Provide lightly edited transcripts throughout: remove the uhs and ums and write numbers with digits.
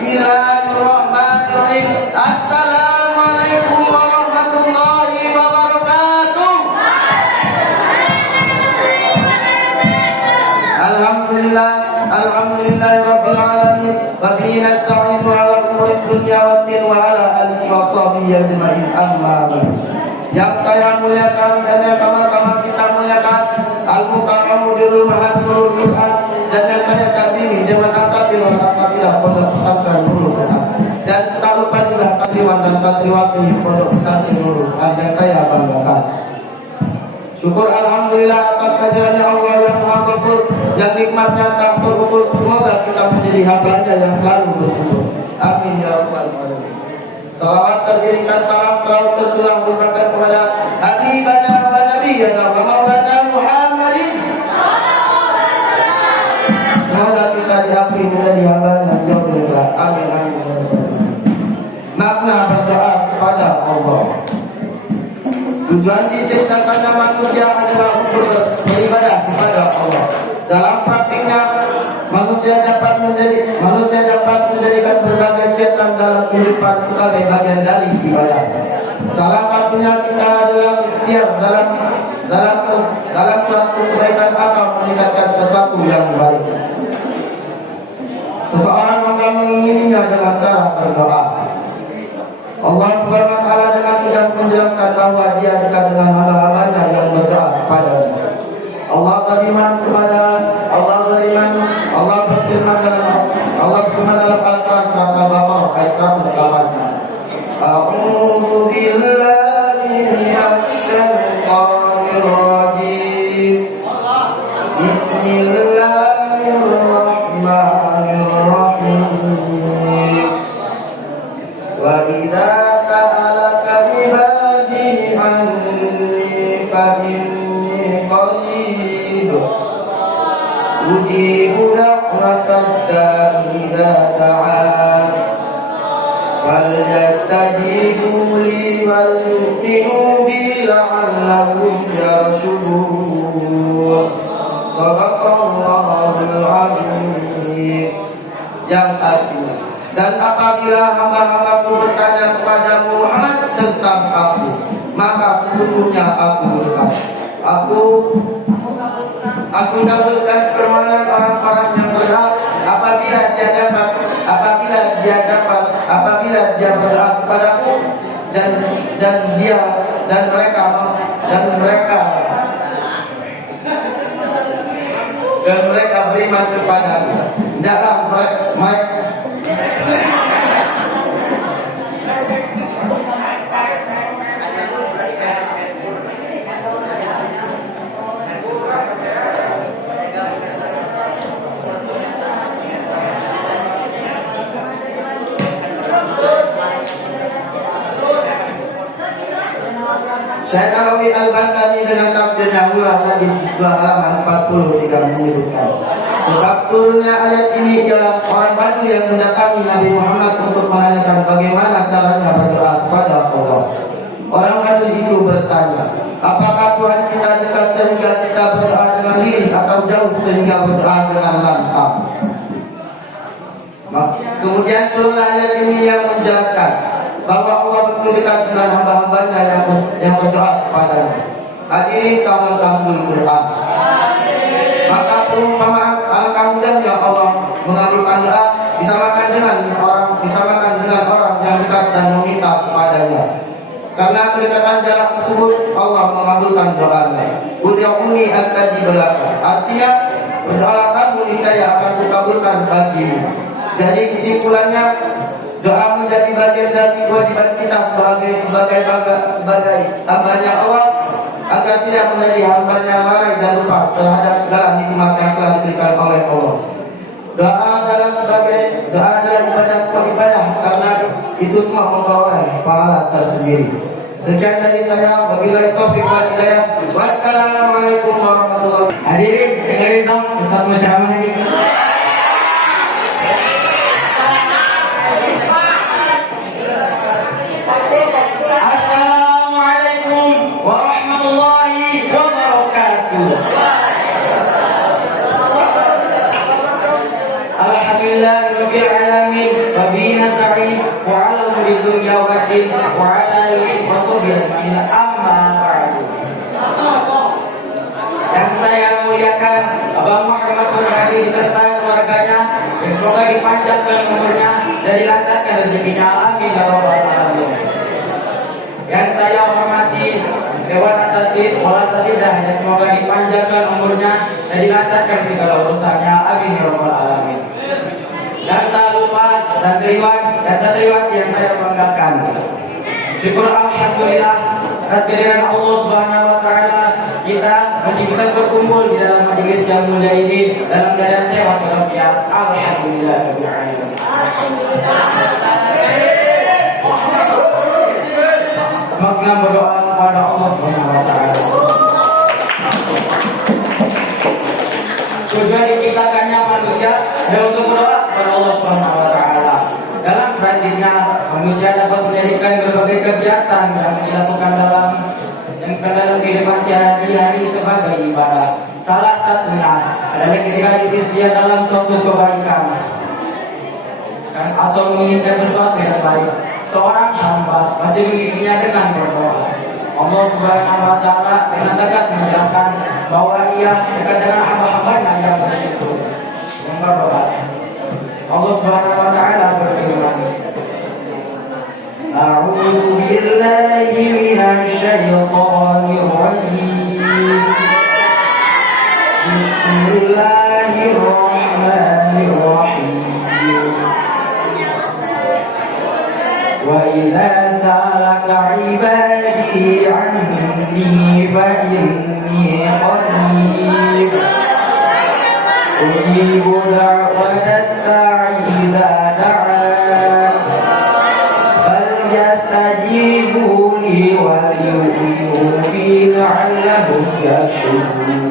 Bismillahirrahmanirrahim. Assalamualaikum warahmatullahi wabarakatuh. Alhamdulillahirabbil alamin. Wa bihi nasta'inu 'ala umuri dunya waddin wa 'ala alihi washabihi ajma'in. Amma ba'd. Yang saya muliakan dan yang sama-sama kita muliakan Al-Mukarram Mudirul Mahadul Quran, dan yang saya kadiri Dewan Asatidz wal Asatidzah Pondok Pesantren Nurul Quran, dan tak lupa juga santriwan dan santriwati Pondok Pesantren Nurul Quran yang saya banggakan. Syukur alhamdulillah atas kehadirannya Allah yang Maha Ghafur, yang nikmatnya tak terukur. Semoga kita menjadi hamba-Nya yang selalu bersyukur. Amin ya rabbal alamin. Salawat terkirimkan, salam selalu tercurah limpahkan kepada Habibana wa Nabiyana wa Maulana Muhammadin. Semoga kita diakui menjadi hamba-Nya jauh dari gelap. Amin amin. Makna berdoa kepada Allah. Tujuan diciptakannya manusia adalah untuk beribadah kepada Allah. Dalam praktiknya manusia dapat menjadikan berbagai kegiatan dalam kehidupan sebagai bagian dari ibadah. Salah satunya kita adalah ikhtiar dalam suatu kebaikan atau meningkatkan sesuatu yang baik. Seseorang maka mengingininya dengan cara berdoa. Allah Subhanahu wa taala dengan tegas menjelaskan bahwa Dia dekat dengan hamba-hambanya yang berdoa kepadanya. Allah berfirman dalam Al-Quran surat Al-Baqarah ayat 108. A'udzu billahi minasy syaithanir rajim. Bismillahirrahmanirrahim. Wa idza sa'alaka ibadi anni fa inni qarib ujibu da'watad da'i idza da'an fal yastajibu li wal yu'minu bi la'allahum yarshudun. Shadaqallahul azim. Yang artinya, dan apabila hamba-hambaku bertanya kepada Muhammad tentang aku, maka sesungguhnya aku dekat. Aku dahulukan permohonan orang-orang yang berdoa apabila dia berdoa kepadaku, dan mereka beriman kepadaku. Tidaklah mereka Syekh Nawawi Al-Bantani dengan tafsirnya Nurul Nabi Juz'ul halaman 43 menyebutkan, sebab turunnya ayat ini ialah orang Badui yang mendatangi Nabi Muhammad untuk menanyakan bagaimana caranya berdoa kepada Allah. Orang Badui itu bertanya, apakah Tuhan kita dekat sehingga kita berdoa dengan diri, atau jauh sehingga berdoa dengan lantang? Kemudian turunlah ayat ini yang menjelaskan bahwa Allah betul dekat dengan hamba-hambanya yang berdoa kepadanya. Hadirin calon kabul Quran. Maka perumpamaan alangkah mudahnya Allah mengabulkan doa disamakan dengan orang yang dekat dan meminta kepadanya. Karena kedekatan jarak tersebut Allah mengabulkan doanya. Ud'uuni astajib lakum. Artinya, berdoalah kamu niscaya akan dikabulkan bagimu. Jadi kesimpulannya, doa menjadi bagian dari kewajiban kita sebagai hamba-Nya Allah, agar tidak menjadi hamba-Nya lalai dan lupa terhadap segala nikmat yang telah diberikan oleh Allah. Doa adalah ibadah sebuah ibadah, karena itu semua memperoleh pahala tersendiri. Sekian dari saya, wabillahi taufiq wal hidayah. Wassalamualaikum warahmatullahi wabarakatuh. Hadirin, dengerin dong Ustaz mau ceramah ini. Assalamualaikum warahmatullahi wabarakatuh. Alhamdulillahirabbil alamin. wa bihi nasta'in wa 'ala umuri dunya wa din wa 'ala alihi wa sahbihi ajma'in amma ba'du. Yang saya muliakan Abang Muhammad Nurhadi beserta keluarganya, yang semoga dipanjangkan umurnya dan dilancarkan rezekinya, amin ya rabbal alamin. Yang saya hormati Dewan Asatidz wal Asatidzah, yang semoga dipanjangkan umurnya dan dilancarkan segala urusannya, amin ya rabbal alamin. Dan tak lupa santriwan dan santriwati yang saya banggakan. Syukur alhamdulillah atas kehadiran Allah Subhanahu wa taala, kita masih bisa berkumpul di dalam majelis yang mulia ini dalam keadaan sehat walafiat. Alhamdulillah rabbil alamin. Makna berdoa kepada Allah Subhanahu wa taala. Tujuan diciptakannya manusia adalah untuk berdoa kepada Allah Subhanahu wa taala. Dalam praktiknya manusia dapat menjadikan berbagai kegiatan yang dilakukan dalam kehidupan sehari-hari sebagai ibadah. Salah satunya adalah ketika dia dalam suatu kebaikan atau menginginkan sesuatu yang baik. Seorang hamba pasti menginginnya dengan berdoa. Allah Subhanahu wa taala dengan tegas menjelaskan bahwa Ia dekat dengan hamba-hambanya yang bersyukur, yang berdoa. Allah Subhanahu wa taala berfirman, A'udzu billahi minasy syaithanir rajim. Bismillahirrahmanirrahim. Wa idza sa'alaka 'ibadi 'anni fa inni qarib ujibu da'watat da'i idza da'an falyastajibu li wal yu'minu bi la'allahum yashkurun.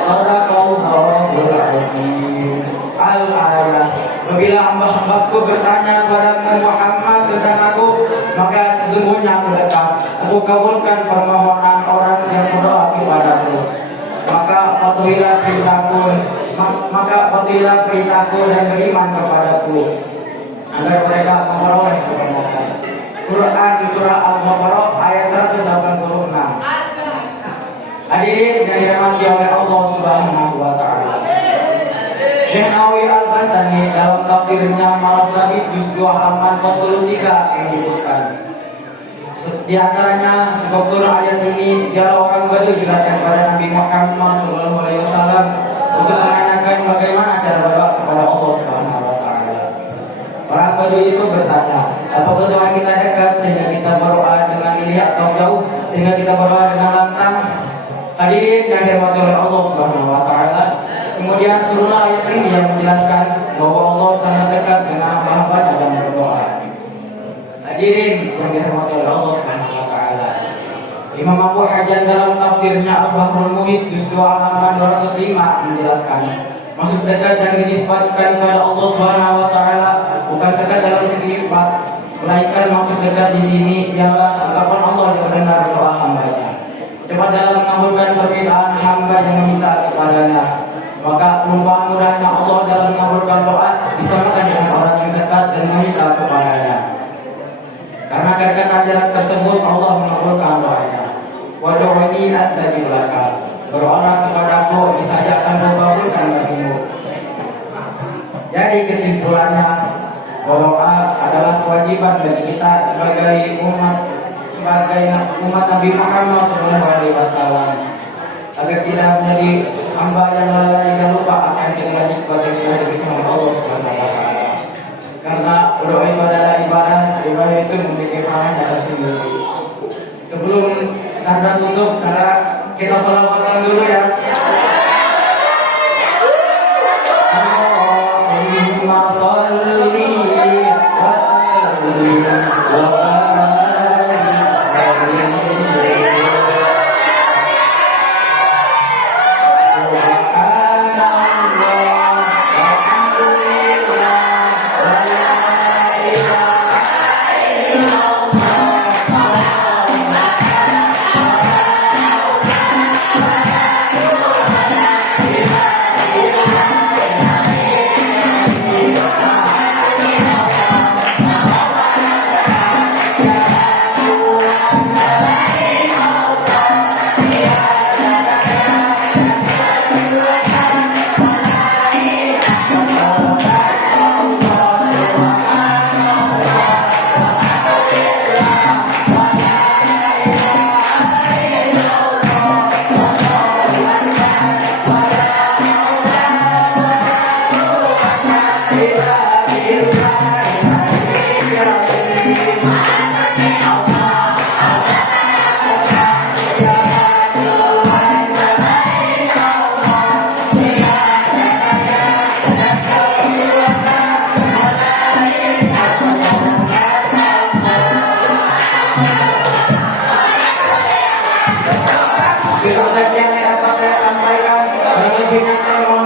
Shadaqallahul 'azim. Al-ayah. Apabila hamba-hambaku bertanya kepada Muhammad tentang aku, maka sesungguhnya aku dekat. Aku kabulkan permohonan orang yang berdoa kepadaku. Maka patuhilah perintahku dan beriman kepadaku agar mereka memperoleh kebenaran. Quran surah Al-Baqarah ayat 186. Hadirin yang dirahmati oleh Allah Subhanahu wa taala. Syekh Nawawi Al-Bantani dalam tafsirnya Malam Nabi juz 2 halaman 43 menyebutkan, di antaranya struktur ayat ini ialah orang Badui dikatakan kepada Nabi Muhammad SAW untuk menanyakan bagaimana cara berdoa kepada Allah Subhanahu wa taala. Orang Badui itu bertanya, apakah Tuhan kita dekat sehingga kita berdoa dengan lihat atau jauh sehingga kita berdoa dengan lantang? Hadirin yang dirahmati oleh Allah Subhanahu wa taala, kemudian turunlah ayat ini yang menjelaskan bahwa Allah sangat dekat dengan hamba-hambanya yang berdoa. Hadirin yang dirahmati oleh Allah Subhanahu wa taala, Imam Abu Hayyan dalam tafsirnya Al-Bahrul Muhit juz 2 halaman 205 menjelaskan, maksud dekat yang dinisbatkan kepada Allah Subhanahu wa taala bukan dekat dalam segi sifat, melainkan maksud dekat di sini ialah ungkapan Allah yang mendengar doa hambanya, cepat dalam mengabulkan permintaan hamba yang meminta kepadanya. Maka perumpamaan mudahnya Allah dalam mengabulkan doa disamakan dengan orang yang dekat dan meminta kepadanya. Karena kedekatan jarak tersebut Allah mengabulkan doanya. Wad'uni astajib laka. Berdoalah kepadaku, niscaya akan kukabulkan bagimu. Jadi kesimpulannya, doa adalah kewajiban bagi kita sebagai umat Nabi Muhammad SAW, agar tidak menjadi hamba yang lalai dan lupa akan segala nikmat yang telah diberikan oleh Allah Subhanahu wa taala. Karena doa itu adalah ibadah itu memiliki pahala tersendiri. Sebelum saya tutup, karena kita sholawatan dulu ya. Allahumma sholli wa sallim wa Selebihnya saya mohon